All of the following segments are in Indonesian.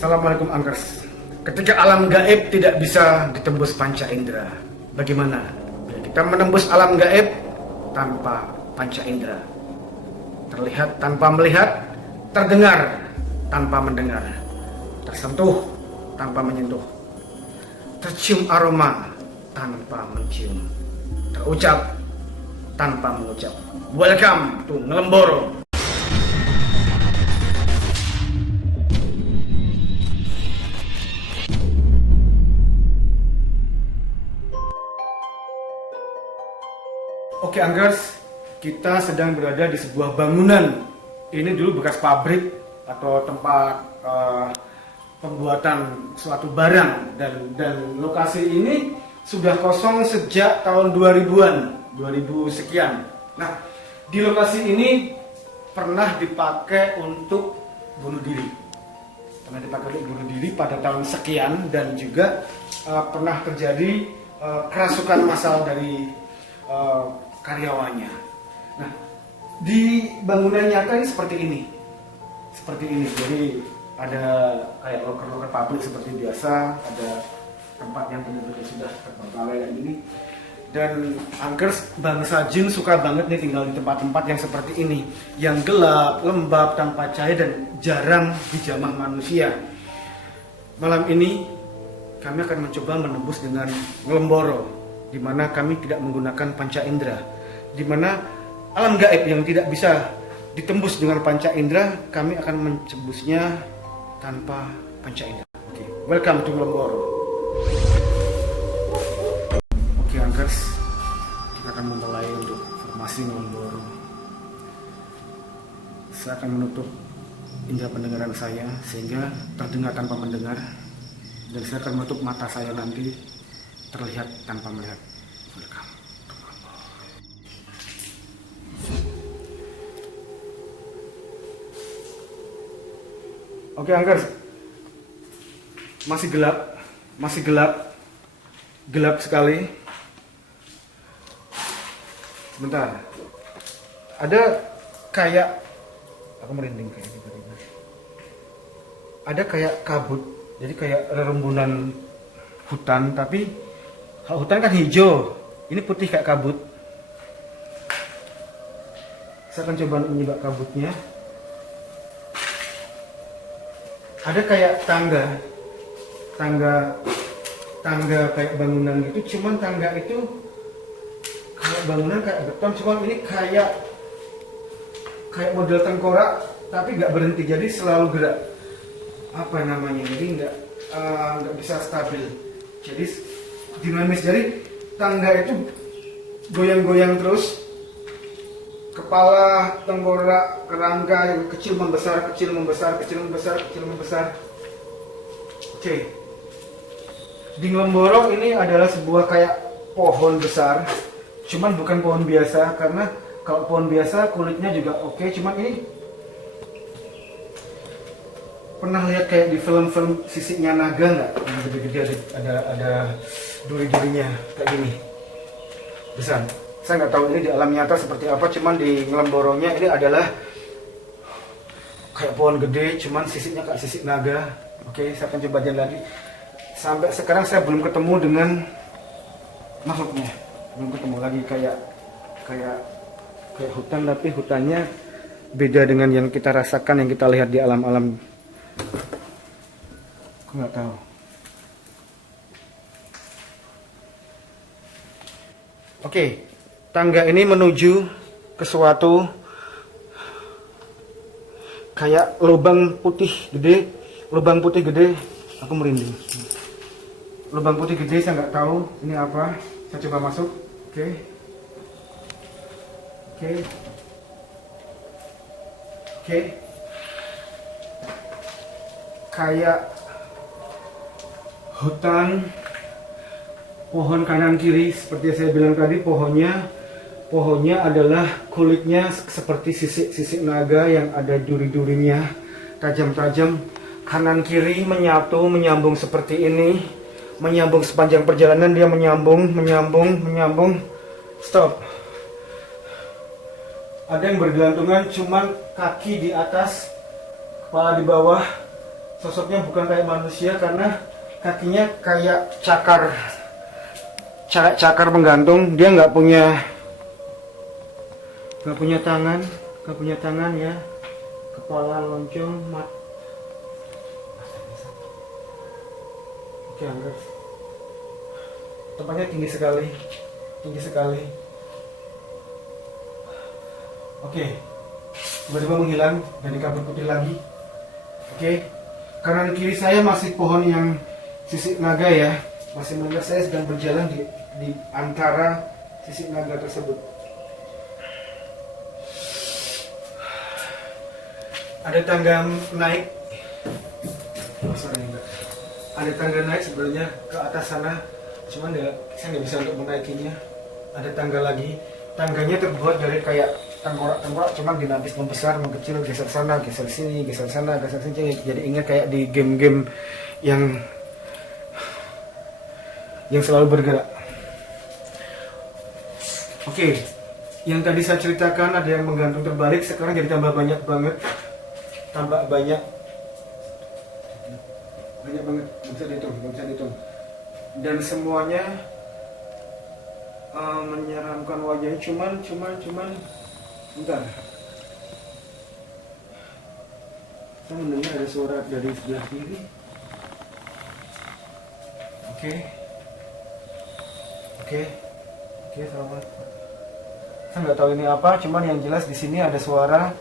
Assalamualaikum Angkers. Ketika alam gaib tidak bisa ditembus panca indera, bagaimana bila kita menembus alam gaib tanpa panca indera? Terlihat tanpa melihat, terdengar tanpa mendengar, tersentuh tanpa menyentuh, tercium aroma tanpa mencium, terucap tanpa mengucap. Welcome to Ngelemboro. Oke Anggers, kita sedang berada di sebuah bangunan. Ini dulu bekas pabrik atau tempat pembuatan suatu barang, dan lokasi ini sudah kosong sejak tahun 2000-an, 2000 sekian. Nah, di lokasi ini pernah dipakai untuk bunuh diri. Pernah dipakai untuk bunuh diri pada tahun sekian, dan juga pernah terjadi kerasukan massal dari karyawannya. Nah, di bangunan nyata ini seperti ini. Jadi ada kayak loker-loker pabrik seperti biasa, ada tempat yang benar-benar sudah terbengkalai dan ini. Dan Angkers, bangsa jin suka banget nih tinggal di tempat-tempat yang seperti ini, yang gelap, lembab, tanpa cahaya, dan jarang dijamah manusia. Malam ini kami akan mencoba menembus dengan Ngelemboro, di mana kami tidak menggunakan panca indera, di mana alam gaib yang tidak bisa ditembus dengan panca indera, kami akan menembusnya tanpa panca indera. Oke, welcome to Ngelemboro. Oke Angkers, kita akan memulai untuk formasi Ngelemboro. Saya akan menutup indera pendengaran saya sehingga terdengar tanpa mendengar, dan saya akan menutup mata saya nanti terlihat tanpa melihat. Welcome. Oke Angkers, masih gelap sekali. Sebentar, ada kayak, aku merinding kayak tiba-tiba. Ada kayak kabut, jadi kayak rerembunan hutan, tapi hutan kan hijau, ini putih kayak kabut. Saya akan coba menyibak kabutnya. Ada kayak tangga kayak bangunan gitu, cuman tangga itu kayak bangunan kayak beton, cuman ini kayak model tengkorak tapi nggak berhenti, jadi selalu gerak. Apa namanya, jadi nggak bisa stabil, jadi dinamis. Jadi tangga itu goyang-goyang terus, kepala, tengkorak, kerangka yang kecil membesar, kecil membesar, kecil membesar, kecil membesar. Oke, di Ngelemboro ini adalah sebuah kayak pohon besar, cuman bukan pohon biasa, karena kalau pohon biasa kulitnya juga oke, cuman ini pernah lihat kayak di film-film sisiknya naga nggak? Yang gede-gede ada duri-durinya kayak gini, besar. Saya nggak tahu ini di alam nyata seperti apa, cuman di Ngelemboronya ini adalah kayak pohon gede, cuman sisiknya kayak sisik naga. Oke, saya akan coba jalan lagi. Sampai sekarang saya belum ketemu dengan makhluknya, belum ketemu lagi. Kayak hutan, tapi hutannya beda dengan yang kita rasakan, yang kita lihat di alam-alam. Aku nggak tahu. Oke, tangga ini menuju ke suatu kayak lubang putih gede. Aku merinding. Lubang putih gede, saya nggak tahu ini apa. Saya coba masuk. Oke. Kayak hutan, pohon kanan kiri seperti yang saya bilang tadi. Pohonnya adalah kulitnya seperti sisik naga yang ada duri-durinya, tajam-tajam. Kanan kiri menyambung seperti ini, menyambung sepanjang perjalanan, dia menyambung. Stop. Ada yang bergelantungan, cuman kaki di atas, kepala di bawah. Sosoknya bukan kayak manusia karena kakinya kayak cakar menggantung. Dia nggak punya tangan ya. Kepala lonjong, Oke, angkat. Tempatnya tinggi sekali. Oke, tiba-tiba menghilang dan kabut putih lagi. Oke, kanan kiri saya masih pohon yang sisik naga ya. Masih mendengar saya sedang berjalan di antara sisik naga tersebut. Ada tangga naik. Ada tangga naik sebenarnya ke atas sana, cuman saya nggak bisa untuk menaikinya. Ada tangga lagi. Tangganya terbuat dari kayak tengkorak, cuman dinapis membesar, mengecil, geser sana, geser sini, geser sana, geser sini. Jadi ingat kayak di game-game yang selalu bergerak. Oke, yang tadi saya ceritakan ada yang menggantung terbalik, sekarang jadi tambah banyak banget, nggak bisa dihitung. Dan semuanya menyeramkan wajahnya. Cuman bentar, saya mendengar ada suara dari sebelah kiri. Oke, selamat. Saya nggak tahu ini apa, cuman yang jelas di sini ada suara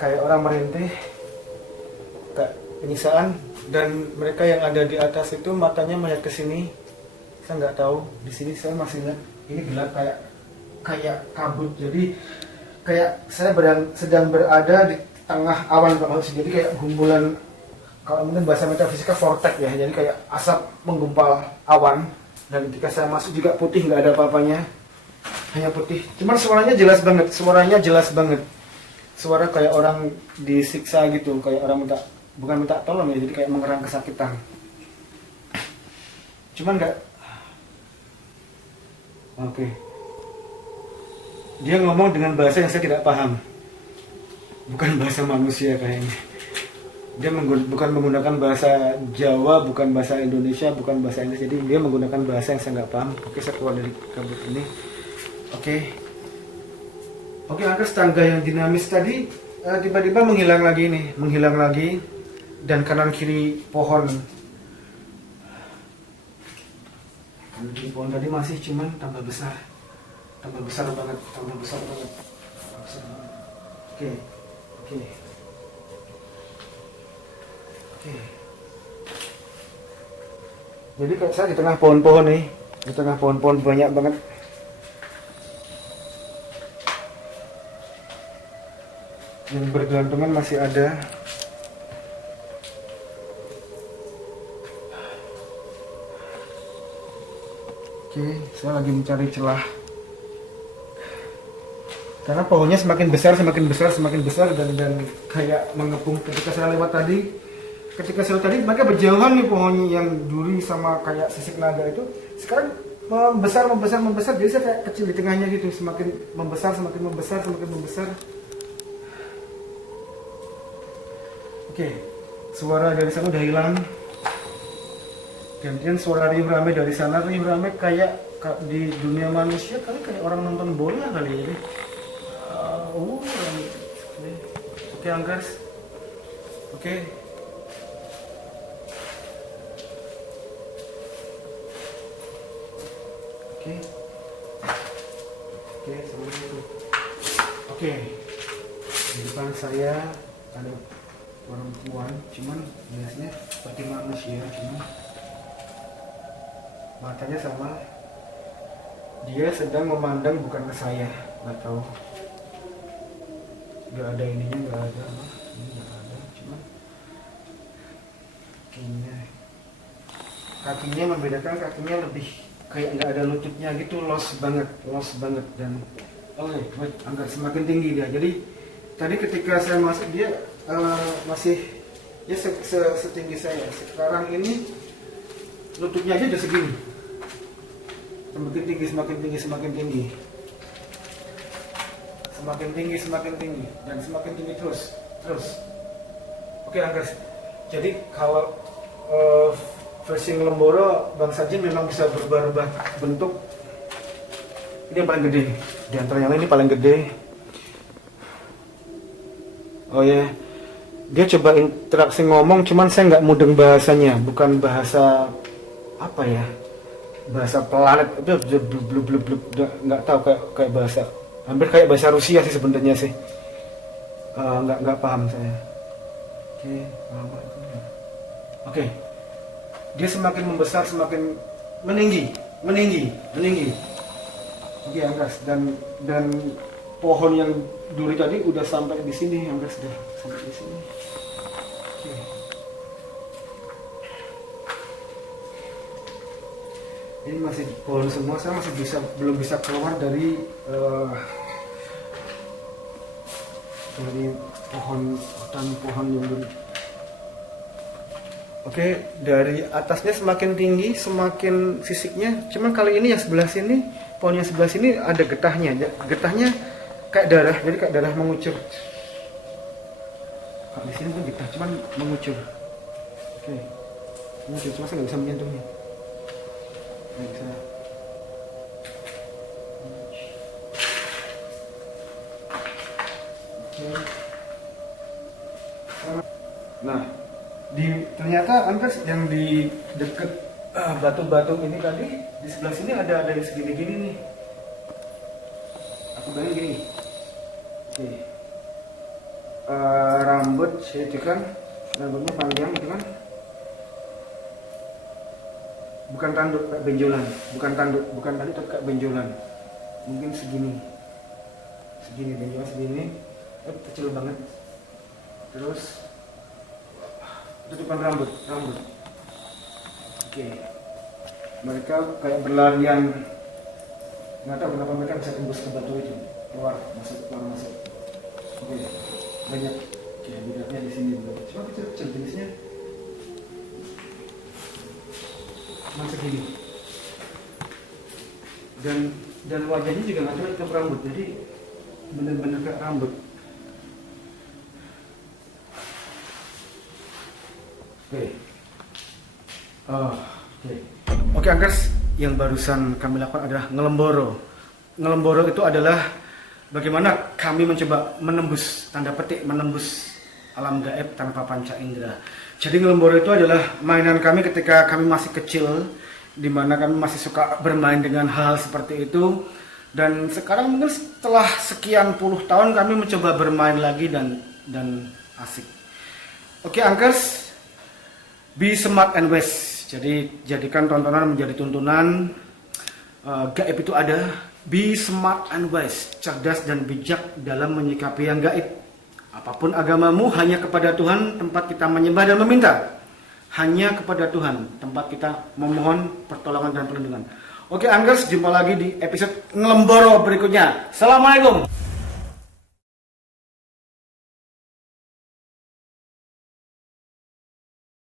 kayak orang merintih, kayak penyiksaan, dan mereka yang ada di atas itu matanya melihat ke sini. Saya nggak tahu. Di sini saya masih lihat ini gelap kayak kabut. Jadi kayak saya sedang berada di tengah awan, jadi kayak gumpulan, kalau mungkin bahasa metafisika vortex ya. Jadi kayak asap menggumpal awan. Dan ketika saya masuk juga putih, nggak ada apa-apanya, hanya putih. Cuman suaranya jelas banget. Suara kayak orang disiksa gitu, kayak orang bukan minta tolong ya, jadi kayak mengerang kesakitan. Cuman nggak. Oke. Dia ngomong dengan bahasa yang saya tidak paham. Bukan bahasa manusia kayaknya. Dia bukan menggunakan bahasa Jawa, bukan bahasa Indonesia, bukan bahasa Inggris. Jadi dia menggunakan bahasa yang saya nggak paham. Oke, saya keluar dari kabut ini. Oke, angka tangga yang dinamis tadi tiba-tiba menghilang lagi, dan kanan kiri pohon. Kanan kiri pohon tadi masih, cuman tambah besar banget. Oke. Jadi kayak saya di tengah pohon-pohon nih, banyak banget. Yang bergelantungan masih ada. Oke, saya lagi mencari celah. Karena pohonnya semakin besar dan kayak mengepung. Ketika saya lewat tadi, mereka berjauhan nih, pohonnya yang duri sama kayak sisik naga itu. Sekarang membesar. Jadi saya kayak kecil di tengahnya gitu, semakin membesar. Oke, suara dari sana udah hilang. Gantian suara riuh rame dari sana. Riuh rame kayak di dunia manusia kali, kayak orang nonton bola kali ini. Oke, Angkers. Oke, semuanya itu. Oke, di depan saya ada perempuan, cuman biasanya seperti manusia, cuman matanya sama. Dia sedang memandang, bukan ke saya, nggak tahu. Nggak ada ininya, nggak ada, cuman kakinya membedakan, kakinya lebih kayak nggak ada lututnya gitu, los banget. Dan baik, angkat semakin tinggi dia. Jadi tadi ketika saya masuk dia masih ya setinggi saya. Sekarang ini lututnya aja udah segini. Semakin tinggi dan semakin tinggi terus. Oke, Angkers. Jadi kalau versi Ngelemboro Bang Sajin memang bisa berubah-ubah bentuk. Ini yang paling gede, di antara yang lain ini paling gede. Oh ya, dia coba interaksi ngomong, cuman saya nggak mudeng bahasanya, bukan bahasa apa ya, bahasa planet itu nggak tahu, kayak bahasa hampir kayak bahasa Rusia sih sebenarnya sih. Nggak paham saya. Oke, dia semakin membesar, semakin meninggi. Oke, Anggas, dan pohon yang duri tadi udah sampai di sini, Anggas, sudah sampai di sini. Oke. Ini masih pohon semua, saya masih belum bisa keluar dari hutan pohon yang duri. Oke, dari atasnya semakin tinggi, semakin fisiknya. Cuman kali ini yang sebelah sini, pohon yang sebelah sini ada getahnya. Getahnya kayak darah, jadi kayak darah mengucur. Kalau di sini pun getah, cuman mengucur. Oke, mengucur, cuma saya nggak bisa menyentuhnya. Nggak bisa. Oke. Nah, ternyata Angkas yang di deket batu-batu ini tadi, di sebelah sini ada yang segini-gini nih. Aku bilangnya gini. Oke. Rambut itu kan, rambutnya panjang itu kan. Bukan tanduk kayak benjolan, bukan tanduk kayak benjolan. Mungkin segini benjolan segini, kecil banget. Terus tutupan rambut. Oke. Mereka kayak berlarian, nggak tahu kenapa mereka bisa tembus ke batu itu, keluar masuk. Oke, banyak. Oke, bedanya di sini dulu. Cuma kecil jenisnya. Cuma segini. Dan wajahnya juga nggak cuma hitam rambut, jadi bener-bener kayak rambut. Oke, Angkers, yang barusan kami lakukan adalah Ngelemboro. Ngelemboro itu adalah bagaimana kami mencoba menembus, tanda petik menembus alam gaib tanpa panca indera. Jadi Ngelemboro itu adalah mainan kami ketika kami masih kecil, di mana kami masih suka bermain dengan hal seperti itu. Dan sekarang mungkin setelah sekian puluh tahun kami mencoba bermain lagi dan asik. Oke, Angkers, be smart and wise. Jadi jadikan tontonan menjadi tuntunan. Gaib itu ada. Be smart and wise, cerdas dan bijak dalam menyikapi yang gaib. Apapun agamamu, hanya kepada Tuhan tempat kita menyembah dan meminta. Hanya kepada Tuhan tempat kita memohon pertolongan dan perlindungan. Oke, Angkers, jumpa lagi di episode Ngelemboro berikutnya. Assalamualaikum.